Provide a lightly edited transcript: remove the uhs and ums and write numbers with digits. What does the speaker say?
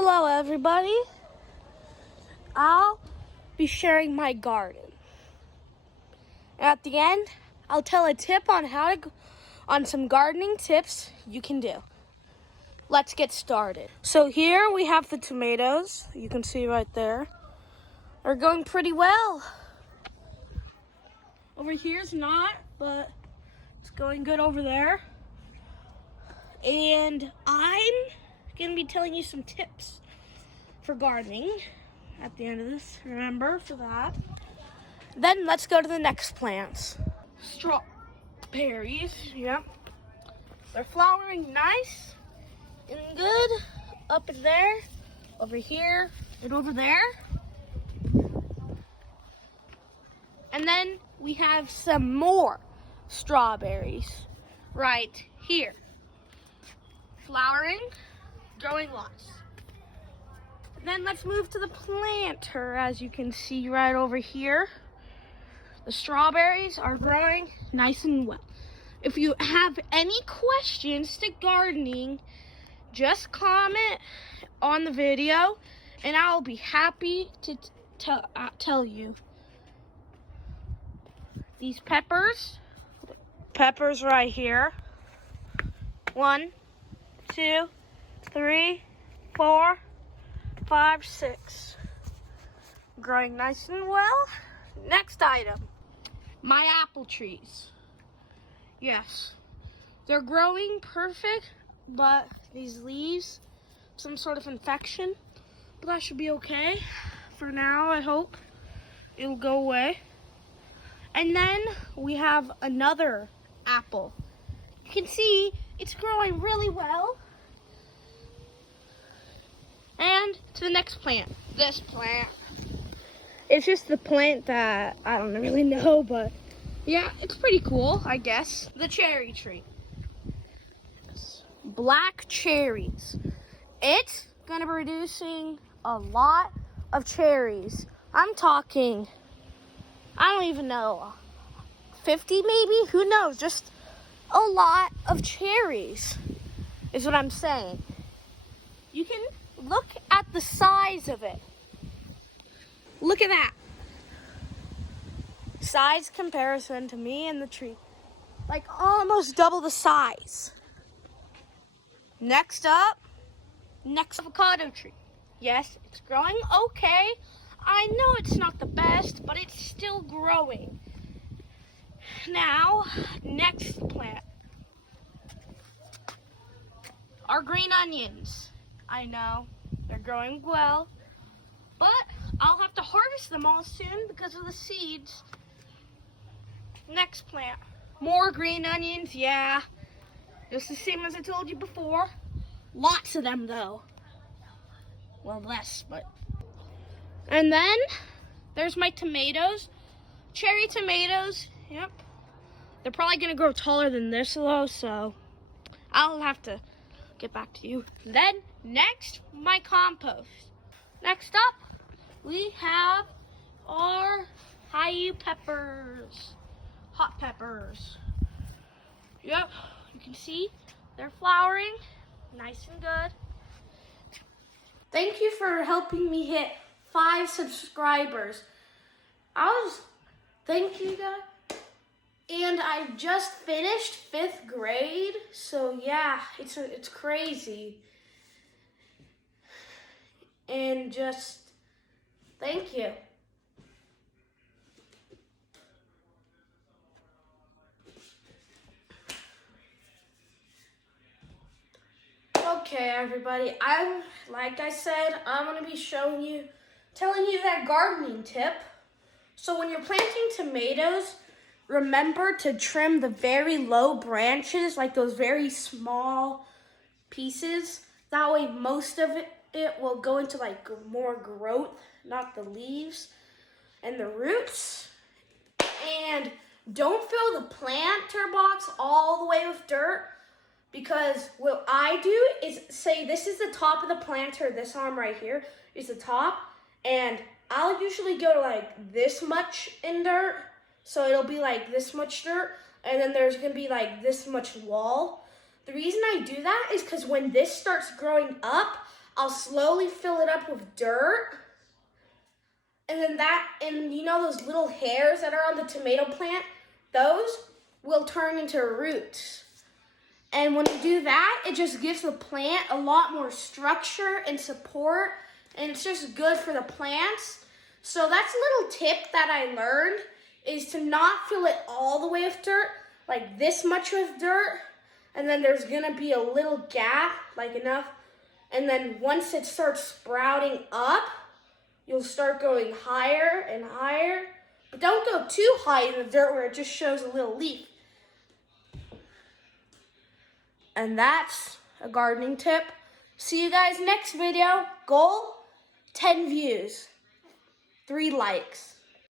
Hello everybody. I'll be sharing my garden. At the end, I'll tell a tip on some gardening tips you can do. Let's get started. So here we have the tomatoes. You can see right there. They're going pretty well. Over here's not, but it's going good over there. And I'm going to be telling you some tips for gardening at the end of this. Remember for that. Then let's go to the next plants. Strawberries, yep. They're flowering nice and good up in there, over here, and over there. And then we have some more strawberries right here. Flowering, growing lots. And then let's move to the planter, as you can see right over here. The strawberries are growing nice and well. If you have any questions to gardening, just comment on the video and I'll be happy to tell you. These peppers right here. 1, 2, 3, 4, 5, 6. Growing nice and well. Next item, my apple trees. Yes, they're growing perfect, but these leaves, some sort of infection, but that should be okay. For now, I hope it'll go away. And then we have another apple. You can see it's growing really well. And to the next plant, this plant. It's just the plant that I don't really know, but yeah, it's pretty cool, I guess. The cherry tree. Black cherries. It's gonna be producing a lot of cherries. I'm talking, I don't even know, 50 maybe? Who knows? Just a lot of cherries is what I'm saying. You can look at the size of it. Look at that. Size comparison to me and the tree. Like almost double the size. Next up, next avocado tree. Yes, it's growing okay. I know it's not the best, but it's still growing. Now, next plant. Our green onions. I know, they're growing well, but I'll have to harvest them all soon because of the seeds. Next plant. More green onions, yeah. Just the same as I told you before. Lots of them though. Well, less, but. And then there's my tomatoes. Cherry tomatoes, yep. They're probably gonna grow taller than this though, so I'll have to get back to you. Then next, my compost. Next up, we have our Hi-U peppers, hot peppers. Yep, you can see they're flowering, nice and good. Thank you for helping me hit 5 subscribers. Thank you guys. And I just finished 5th grade, so yeah, it's crazy. And just thank you. Okay, everybody, like I said, I'm gonna be telling you that gardening tip. So when you're planting tomatoes, remember to trim the very low branches, like those very small pieces. That way most of it will go into like more growth, not the leaves and the roots. And don't fill the planter box all the way with dirt, because what I do is say this is the top of the planter, this arm right here is the top, and I'll usually go to like this much in dirt, so it'll be like this much dirt, and then there's gonna be like this much wall. The reason I do that is because when this starts growing up, I'll slowly fill it up with dirt. And then and you know those little hairs that are on the tomato plant? Those will turn into roots. And when you do that, it just gives the plant a lot more structure and support, and it's just good for the plants. So that's a little tip that I learned, is to not fill it all the way with dirt, like this much with dirt, and then there's gonna be a little gap, like enough, and then once it starts sprouting up, you'll start going higher and higher, but don't go too high in the dirt where it just shows a little leaf. And that's a gardening tip. See you guys next video. Goal, 10 views, 3 likes.